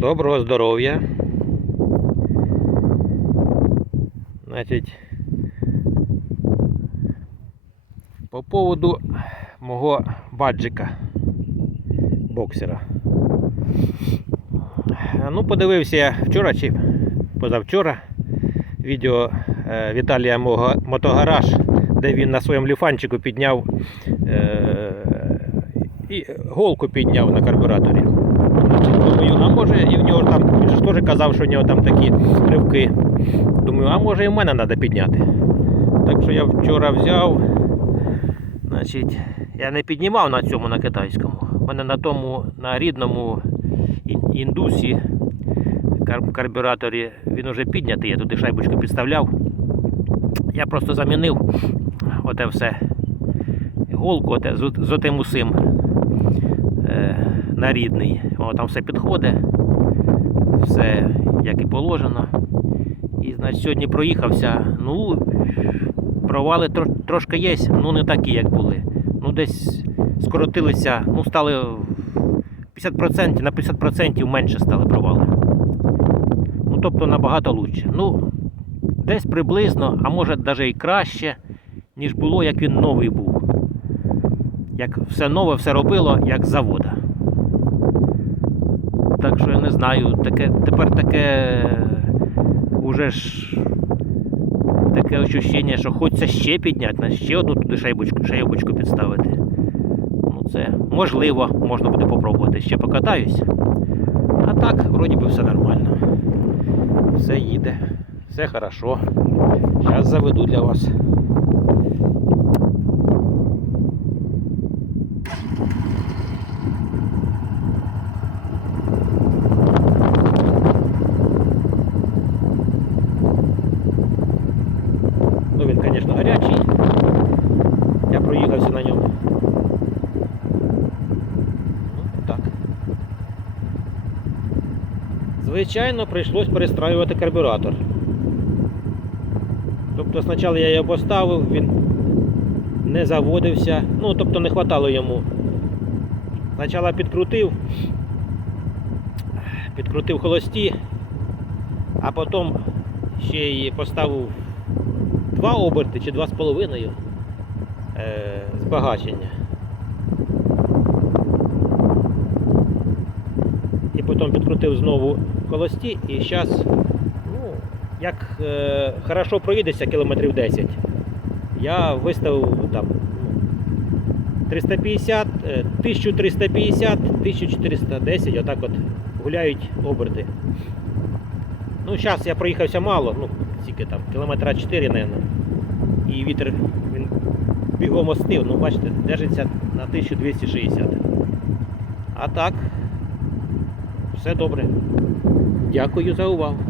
Доброго здоров'я. Значить, по поводу мого баджика боксера. Ну, подивився я вчора чи позавчора відео е, Віталія мого мотогараж, де він на своєму ліфанчику підняв е, і голку підняв на карбюраторі. Може і в нього там, він ж теж казав, що в нього там такі ривки. Думаю, а може і в мене треба підняти. Так що я вчора взяв. Значить, я не піднімав на цьому на китайському. У мене на тому, на рідному індусі карбюраторі він уже піднятий, я туди шайбочку підставляв. Я просто замінив оте все. Голку оте, з, з отим усим е, на рідний. Воно там все підходить, все як і положено. І значить, сьогодні проїхався. Ну, провали трошки є, ну не такі, як були. Ну, десь скоротилися, ну, стали 50%, на 50% менше стали провали. Ну, тобто набагато краще. Ну, десь приблизно, а може навіть і краще, ніж було, як він новий був. Як все нове, все робило, як завода. Так що я не знаю, таке, тепер таке уже ж таке ощущення, що хочеться ще підняти, ще одну туди шайбочку, шайбочку підставити. Ну це можливо, можна буде попробувати. Ще покатаюсь. А так, вроді би все нормально. Все їде, все хорошо. Зараз заведу для вас. Ну він, звісно, гарячий. Я проїхався на ньому. Ну, так. Звичайно, прийшлось перестраювати карбюратор. Тобто спочатку я його поставив, він не заводився, ну тобто не хватало йому. Спочатку підкрутив, підкрутив холості, а потім ще й поставив два оберти чи два з половиною е, збагачення. І знову холості і зараз, ну, як е, хорошо проїдеться кілометрів 10, я виставив там ну, 350, е, 1350, 1410, отак от гуляють оберти. Ну, зараз я проїхався мало, ну, тільки там кілометра 4, мабуть. І вітер він бігом остив, ну бачите, держиться на 1260. А так, все добре. Дякую за увагу.